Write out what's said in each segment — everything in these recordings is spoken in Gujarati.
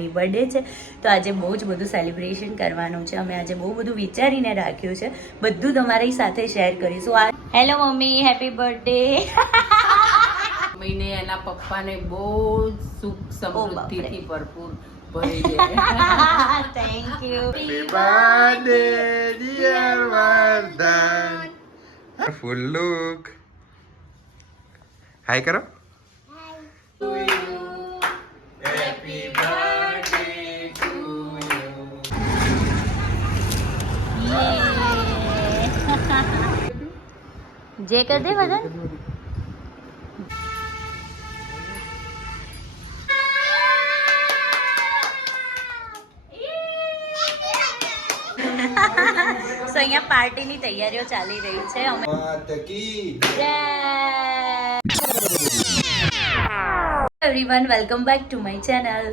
ની બર્થડે છે તો આજે બહુ જ બધું સેલિબ્રેશન કરવાનું છે. અમે આજે બહુ બધું વિચારીને રાખ્યું છે, બધું તમારી સાથે શેર કરીશું. Hello mummy, happy birthday. મમ્મીને એના પપ્પાને બહુ સુખ સમૃદ્ધિથી ભરપૂર ભરી જાય. Thank you. Happy birthday, dear Vardhan. Full look. Hi करो. Happy birthday to you. જે કર દે વદન. સો અહીંયા પાર્ટીની તૈયારીઓ ચાલી રહી છે. અમે everyone, welcome back to my channel.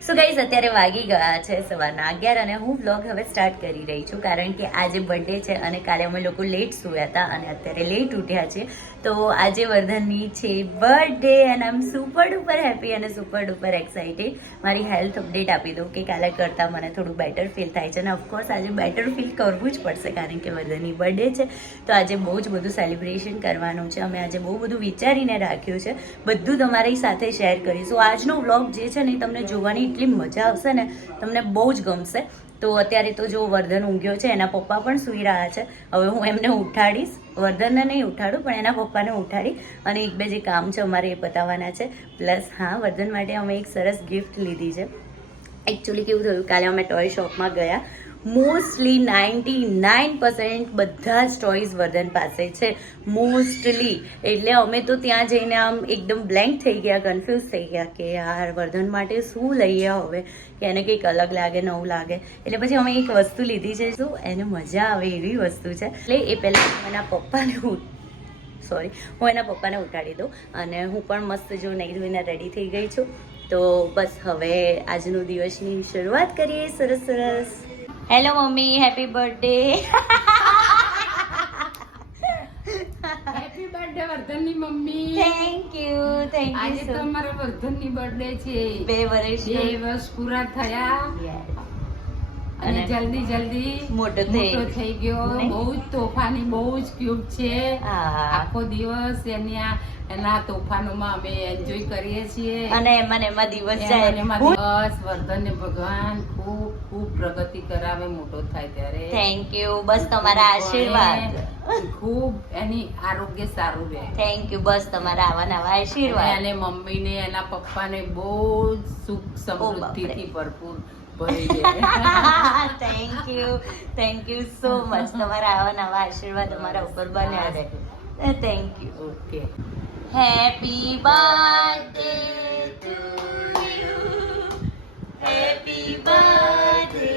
So guys, અત્યારે વાગી ગયા છે સવારના 11 અને હું વ્લોગ હવે સ્ટાર્ટ કરી રહી છું, કારણ કે આજે બર્થડે છે અને કાલે અમે લોકો લેટ સૂયા હતા અને અત્યારે લેટ ઉઠ્યા છે. તો આજે વર્ધનની છે birthday and I am super duper happy અને સુપર ડુપર એક્સાઇટેડ. મારી હેલ્થ અપડેટ આપી દઉં કે કાલે કરતાં મને થોડું બેટર ફીલ થાય છે અને ઓફકોર્સ આજે બેટર ફીલ કરવું જ પડશે, કારણ કે વર્ધનની બર્થડે છે તો આજે બહુ જ બધું સેલિબ્રેશન કરવાનું છે. અમે આજે બહુ બધું વિચારીને રાખ્યું છે, બધું તમારી સાથે શેર કરીશું. આજનો વ્લોગ જે છે ને તમને જોવાની એટલી મજા આવશે ને, તમને બહુ જ ગમશે. તો અત્યારે તો જો વર્ધન ઊંઘ્યો છે, એના પપ્પા પણ સૂઈ રહ્યા છે. હવે હું એમને ઉઠાડીશ, વર્ધનને નહીં ઉઠાડું પણ એના પપ્પાને ઉઠાડી અને એક બે જે કામ છે અમારે એ પતાવવાના છે. પ્લસ હા, વર્ધન માટે અમે એક સરસ ગિફ્ટ લીધી છે. એકચ્યુઅલી કેવું થયું, કાલે અમે ટોય શોપમાં ગયા. મોસ્ટલી 99% બધા જ ટોયઝ વર્ધન પાસે છે, મોસ્ટલી. એટલે અમે તો ત્યાં જઈને આમ એકદમ બ્લેન્ક થઈ ગયા, કન્ફ્યુઝ થઈ ગયા કે યાર વર્ધન માટે શું લઈએ હવે, કે એને કંઈક અલગ લાગે, નવું લાગે. એટલે પછી અમે એક વસ્તુ લીધી છે, શું એને મજા આવે એવી વસ્તુ છે. એટલે એ પહેલાં હું એના પપ્પાને ઉઠાડી દઉં અને હું પણ મસ્ત જો નહીં ધોઈને રેડી થઈ ગઈ છું. તો બસ હવે આજનો દિવસની શરૂઆત કરીએ. સરસ સરસ. Hello mummy, happy birthday. Happy birthday વર્ધનની મમ્મી. Thank you. આજે તો અમારા વર્ધનની બર્થડે છે. 2 વર્ષ પૂરા થયા અને જલ્દી મોટો થઈ ગયો. બહુ જ તોફાની, બહુ જ ક્યુટ છે. આખો દિવસ એના તોફાનોમાં અમે એન્જોય કરીએ છીએ અને એમાં દિવસ જાય. બસ વર્ધનને ભગવાન ખૂબ ખૂબ પ્રગતિ કરાવે, મોટો થાય ત્યારે. Thank you. બસ તમારા આશીર્વાદ. ખૂબ એની આરોગ્ય સારું રહે. Thank you. બસ તમારા આવા નવા આશીર્વાદ. અને મમ્મીને એના પપ્પાને બહુ જ સુખ સમૃદ્ધિથી ભરપૂર ભરી જાય. Thank you so much. તમારા આવા નવા આશીર્વાદ અમારા ઉપર બન્યા રહે. Thank you. Okay. Happy birthday to you. Happy birthday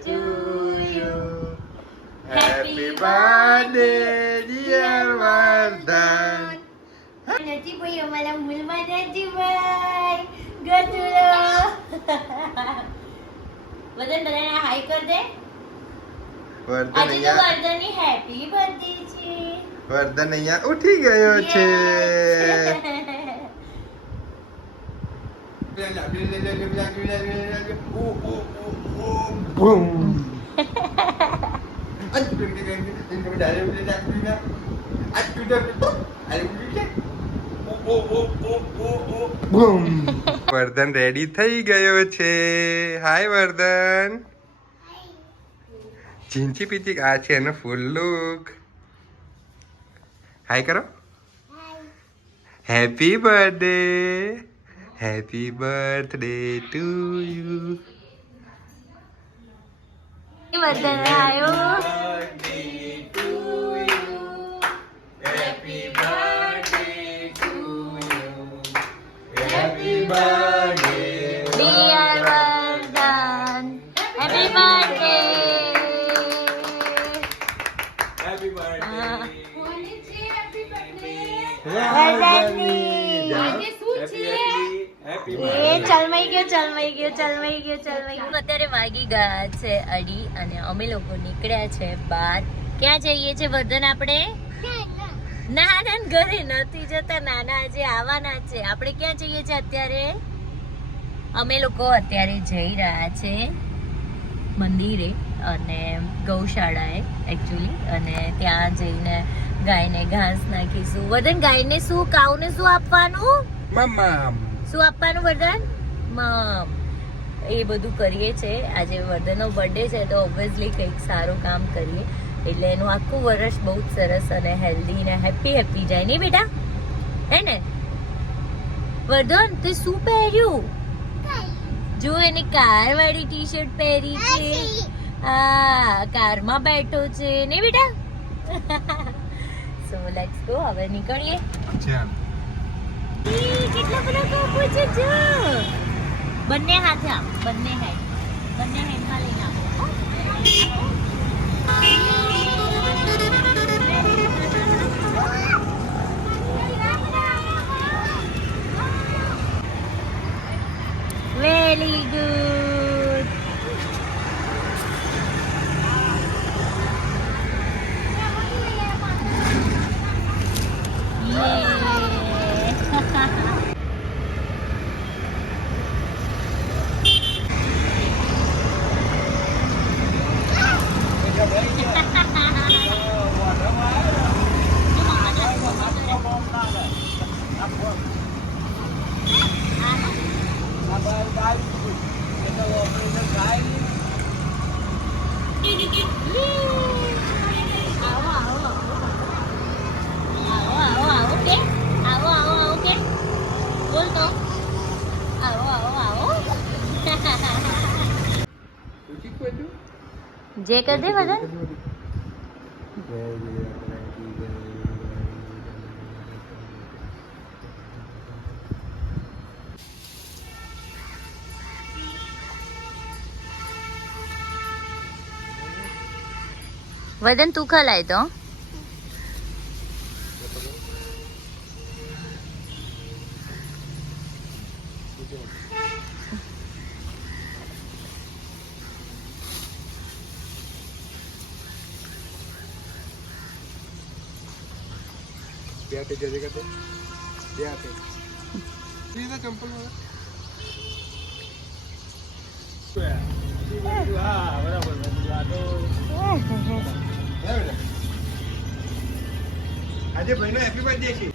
to you. Happy birthday, dear Vardhan. નથી ભાઈ, અમારા મૂલમાં નથી ભાઈ. ગજુલો. બધાને હાઈ કર દે. વર્ધન આજે તો અહીંયા વર્ધનની હેપી બર્થડે છે. વર્ધન અહીંયા ઉઠી ગયો છે. વર્ધન રેડી થઈ ગયો છે. હાય વર્ધન. ચીંચી પીચી આ છે એનો ફૂલ લુક. હાય કરો. Happy birthday. Happy birthday to you. Vardhan આવ્યો. Dear Vardhan, happy birthday. અત્યારે વાગી ગયા છે 2:30 અને અમે લોકો નીકળ્યા છે બહાર. ક્યાં જઈએ છે વર્ધન આપણે? નાના ઘરે નથી જતા, નાના આજે આવવાના છે. આપણે ક્યાં જઈએ છીએ અત્યારે? અમે લોકો અત્યારે જઈ રહ્યા છે મંદિરે અને ગૌશાળાએ એકચ્યુઅલી, અને ત્યાં જઈને ગાયને ઘાસ નાખીશું. વર્ધન, ગાયને શું, કાઉને શું આપવાનું? મમ્મ. શું આપવાનું વર્ધન? મમ. એ બધું કરીએ છે. આજે વર્ધનનો બર્થડે છે તો ઓબ્વિયસલી કંઈક સારું કામ કરીએ, એટલે એનું આખું વર્ષ બહુ જ સરસ અને હેલ્ધી ને હેપી જાય નહીં બેટા? હે ને વર્ધન? તે શું પહેર્યું? જો એને કાર વાળી ટી શર્ટ પહેરી છે. હા, કારમાં બેઠો છે ને બેટા? સો લેટ્સ ગો, હવે નીકળીએ. કેટલા બધા કપો છે જો. બંને હાથે આપ, બંને હેન્ડમાં લઈને આપો. Very good. જે કર દે વદન. વદન તું ખલાય તો ચંપલ આજે ભાઈનો હેપી બર્થડે છે.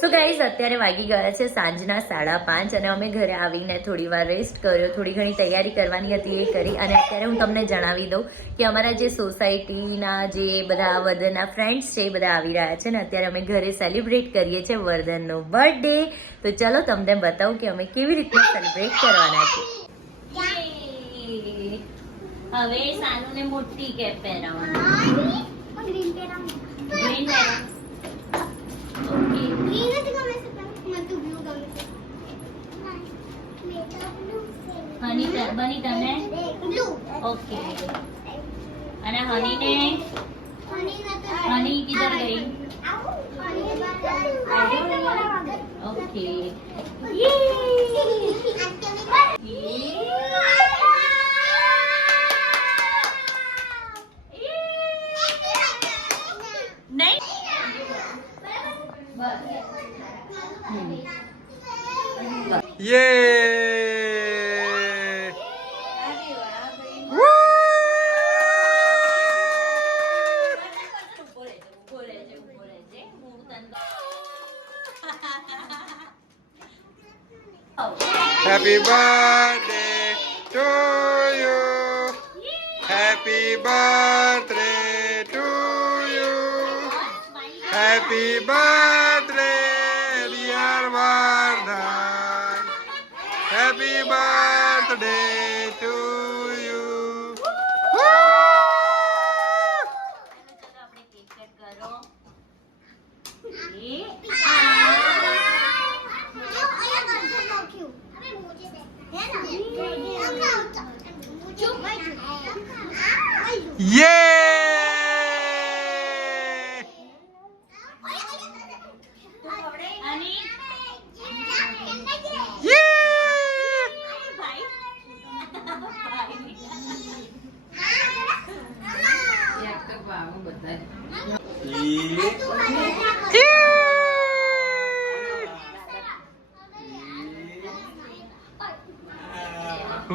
સો ગાઈઝ, અત્યારે વાગી ગયા છે સાંજના 5:30 અને અમે ઘરે આવીને થોડી વાર રેસ્ટ કર્યો, થોડી ઘણી તૈયારી કરવાની હતી એ કરી, અને અત્યારે હું તમને જણાવી દઉં કે અમારા જે સોસાયટીના જે બધા વર્ધનના ફ્રેન્ડ્સ છે એ બધા આવી રહ્યા છે ને અત્યારે અમે ઘરે સેલિબ્રેટ કરીએ છીએ વર્ધનનો બર્થડે. તો ચલો તમને બતાવું કે અમે કેવી રીતના સેલિબ્રેટ કરવાના છે. હવે સાનુને મોટી કેપ પહેરાવવાની. ગ્રીન પહેરાવ. ઓકે. બની તને ઓકે. અને હનીને હની કિધર ગઈ? ઓકે. યે! Happy birthday to you. Happy birthday to you. Happy birthday, dear Vardhan. Happy birthday to you.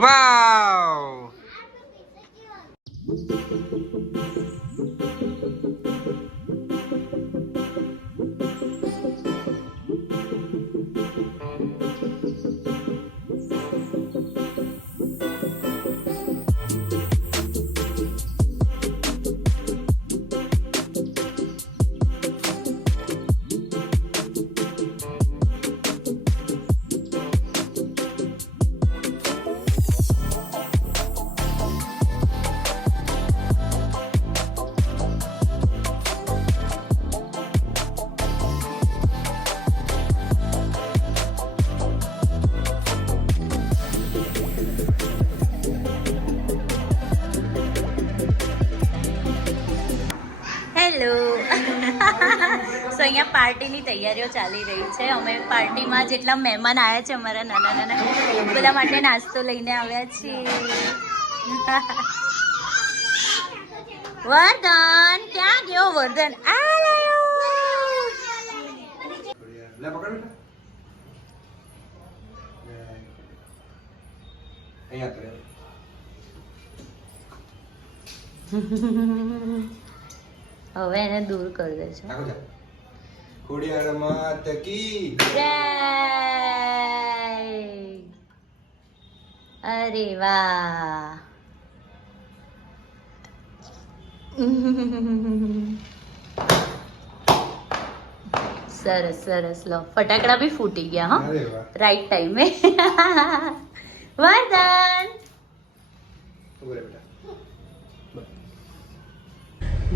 Wow. Hello so અહીંયા પાર્ટીની તૈયારીઓ ચાલી રહી છે. અમે પાર્ટીમાં જેટલા મહેમાન આવ્યા છે અમારા નાના નાના બધા માટે નાસ્તો લઈને આવ્યા છીએ. વર્ધન ક્યાં ગયો? વર્ધન આવ્યો. લે પકડ અહીંયા હવે એને દૂર કરી દે છે. ખોડિયાર માત કી જય. અરે વાહ. સરસ સરસ. લો ફટાકડા બી ફૂટી ગયા. હા અરે વાહ. રાઈટ ટાઈમે. વર્ધન ઉભો રહે બેટા.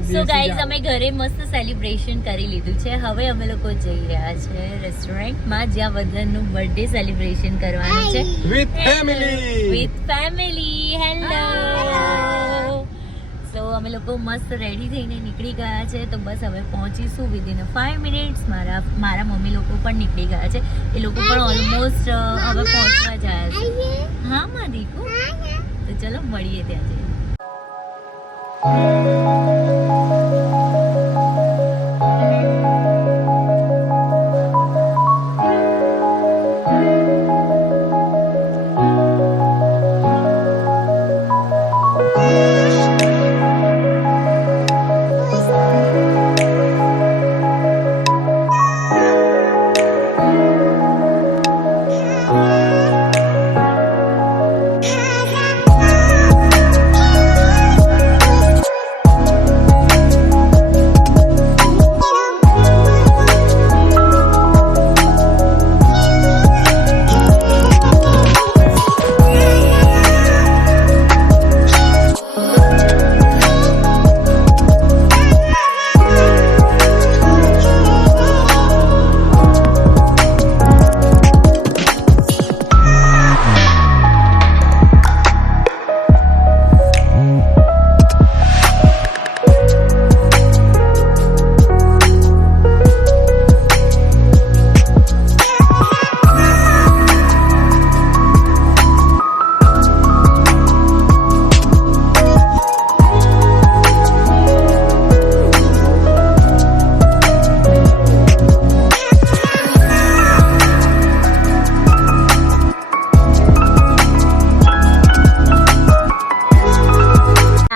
સો ગાઈઝ અમે ઘરે મસ્ત સેલિબ્રેશન કરી લીધું છે. હવે અમે લોકો જઈ રહ્યા છે રેસ્ટોરન્ટમાં જ્યાં વર્ધનનું બર્થડે સેલિબ્રેશન કરવાનું છે with family. With family. Hello. So અમે લોકો મસ્ત રેડી થઈને નીકળી ગયા છે. તો બસ હવે પહોંચીશું વિધિન 5 મિનિટ્સ. મારા મમ્મી લોકો પણ નીકળી ગયા છે. એ લોકો પણ ઓલમોસ્ટ હવે પહોંચવા જાય છે. હા માં દીકુ. તો ચલો મળીએ ત્યાં જઈએ.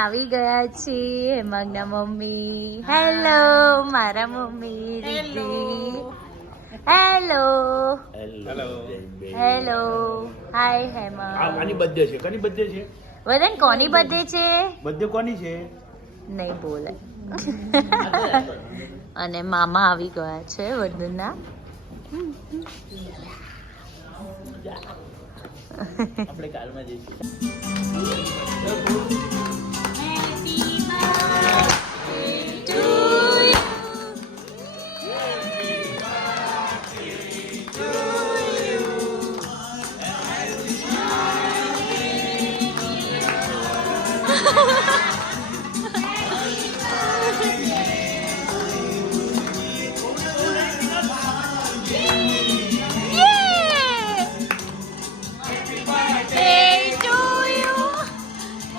આવી ગયા છીએ હેમાંગના મમ્મી. હેલો મારા mummy Riti. Hello hello. Hi Hemang. આની બર્થડે છે. કોની બર્થડે છે? વર્ધન કોની બર્થડે છે? બર્થડે કોની છે? નહીં બોલાય. અને મામા આવી ગયા છે વર્ધનના. આપણે કારમાં જઈશું.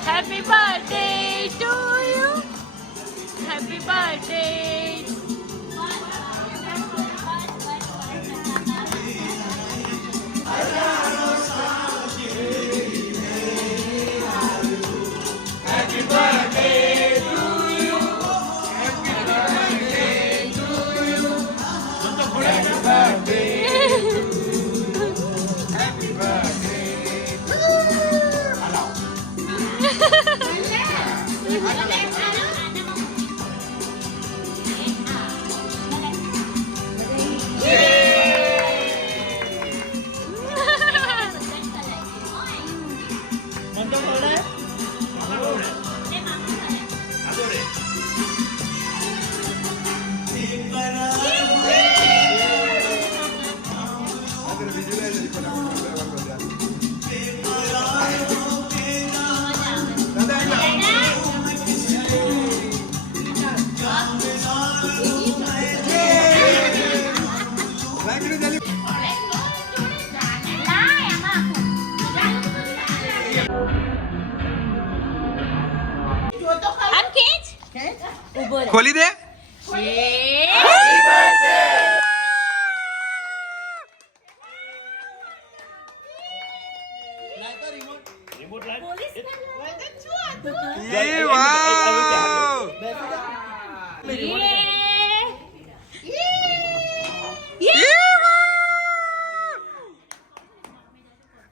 Happy birthday આમ ખેંચ ઊભો રહે ખોલી દે. રિમોટ લાવ. એ વાવ.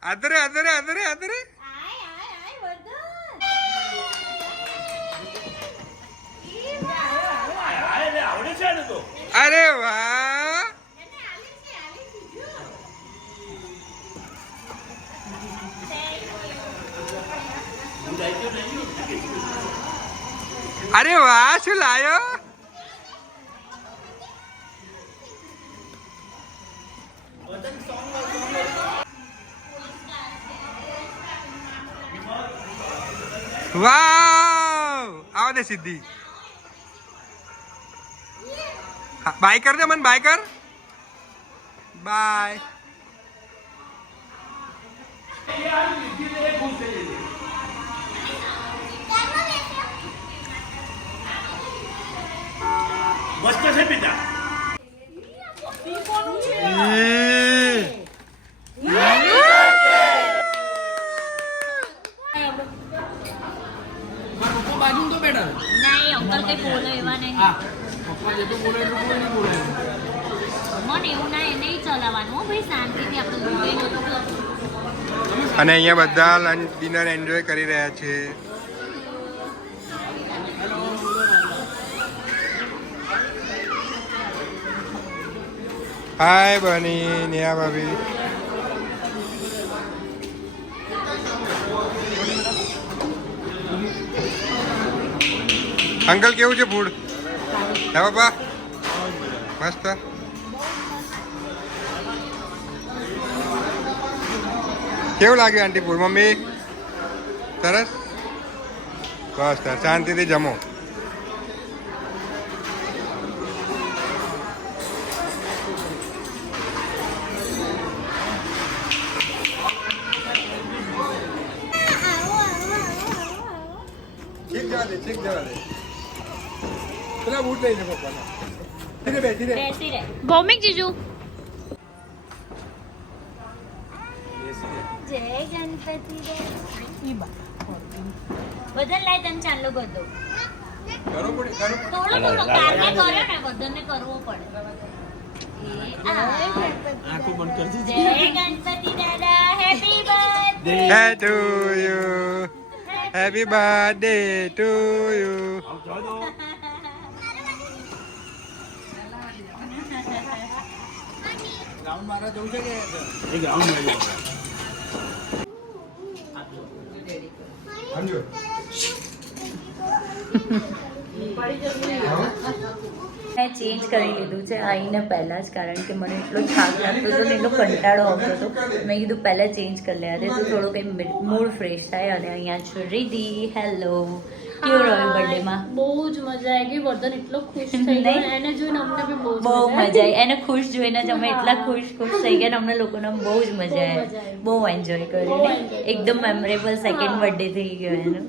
આદરે આદરે આદરે આદરે. આવડે છે ને તો. અરે વાહ. અરે વાહ, શું લાયો? વાવ, આવા દે સીધી. બાય કર દે, મને બાય કર. બાય. મસ્ત છે પિતા. નહીં અંકલ કઈ બોલો એવા નહીં મને એવું ના નહીં ચલાવવાનું હો ભાઈ શાંતિથી આપણે દુબઈ અને અહીંયા બધા લંચ ડિનર એન્જોય કરી રહ્યા છે. હાય બની, નેહા ભાભી. અંકલ કેવું છે ફૂડ? હે બાપા મસ્ત. કેવું લાગ્યું આંટી ફૂડ? મમ્મી સરસ. બસ તાર શાંતિથી જમો. ચીક જવા દે, ચીક જવા દે. પેલા બૂટ લઈ લે પપ્પાના. ધીરે બેસી રે. બેસી રહે ભૌમિક જીજુ જય ગણપતિ બદલ લાય તને ચાલો બધો કરો પડે, કરો. થોડો થોડો કારને કર્યો ને બધાને કરવો પડે આંખો બંધ કરજે. જય ગણપતિ દાદા happy birthday Hey to you. Happy birthday to you. જવા દો. એ ગ્રાઉન્ડ માં જવું. સમજો. મેં ચેન્જ કરી લીધું છે આવીને પહેલાં જ કારણ કે મને એટલો થાક લાગતો હતો ને એટલો કંટાળો આવતો હતો મેં કીધું પહેલાં ચેન્જ કરી લેવા દે તો થોડો કંઈ મૂડ ફ્રેશ થાય અને અહીંયા છું રીધિ હેલો કેવો રહ્યો બર્થડેમાં બહુ જ મજા આવી ગઈ વર્ધન એટલો ખુશ થઈ ગયો નહીં? એને જોઈને અમને બી બહુ જ બહુ મજા મજા આવી એને ખુશ જોઈને જ અમે એટલા ખુશ થઈ ગયા ને અમને લોકોને બહુ જ મજા મજા આવી આવી. બહુ એન્જોય બહુ કર્યું ને? enjoy એકદમ મેમરેબલ સેકન્ડ બર્થડે થઈ ગયો એનો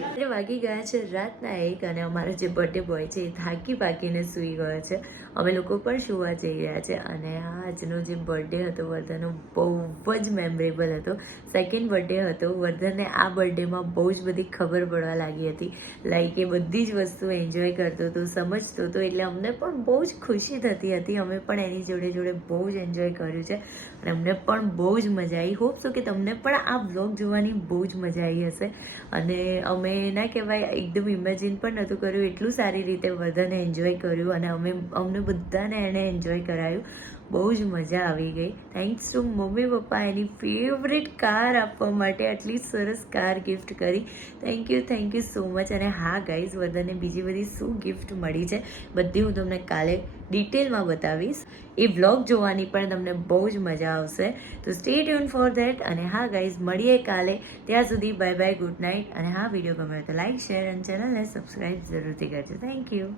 એટલે વાગી ગયા છે રાતના 1 અને અમારો જે બર્થડે બોય છે એ થાકી પાકીને સૂઈ ગયો છે અમે લોકો પણ સુવા જઈ રહ્યા છે અને આજનો જે બર્થડે હતો વર્ધનનો બહુ જ મેમરેબલ હતો સેકન્ડ બર્થડે હતો વર્ધનને આ બર્થડેમાં બહુ જ બધી ખબર પડવા લાગી હતી લાઈક એ બધી જ વસ્તુ એન્જોય કરતો હતો સમજતો હતો એટલે અમને પણ બહુ જ ખુશી થતી હતી અમે પણ એની જોડે જોડે બહુ જ એન્જોય કર્યું છે અને અમને પણ બહુ જ મજા આવી હોપ સો કે તમને પણ આ બ્લોગ જોવાની બહુ જ મજા આવી હશે અને અમે ના કહેવાય એકદમ ઇમેજિન પણ નહોતું કર્યું એટલું સારી રીતે બધાને એન્જોય કર્યું અને અમને બધાને એને એન્જોય કરાયું બહુ જ મજા આવી ગઈ thanks to mummy papa any favourite car આપવા માટે આટલી સરસ કાર ગિફ્ટ કરી થેન્ક યુ સો મચ અને હા ગાઈઝ બધાને બીજી બધી શું ગિફ્ટ મળી છે બધી હું તમને કાલે ડિટેલમાં બતાવીશ એ વ્લોગ જોવાની પણ તમને બહુ જ મજા આવશે તો સ્ટે ટ્યુન ફોર ધેટ અને હા ગાઈઝ મળીએ કાલે ત્યાં સુધી બાય બાય ગુડ નાઇટ અને હા વિડીયો ગમે તો લાઈક શેર અને ચેનલને સબસ્ક્રાઈબ જરૂરથી કરજો થેન્ક યુ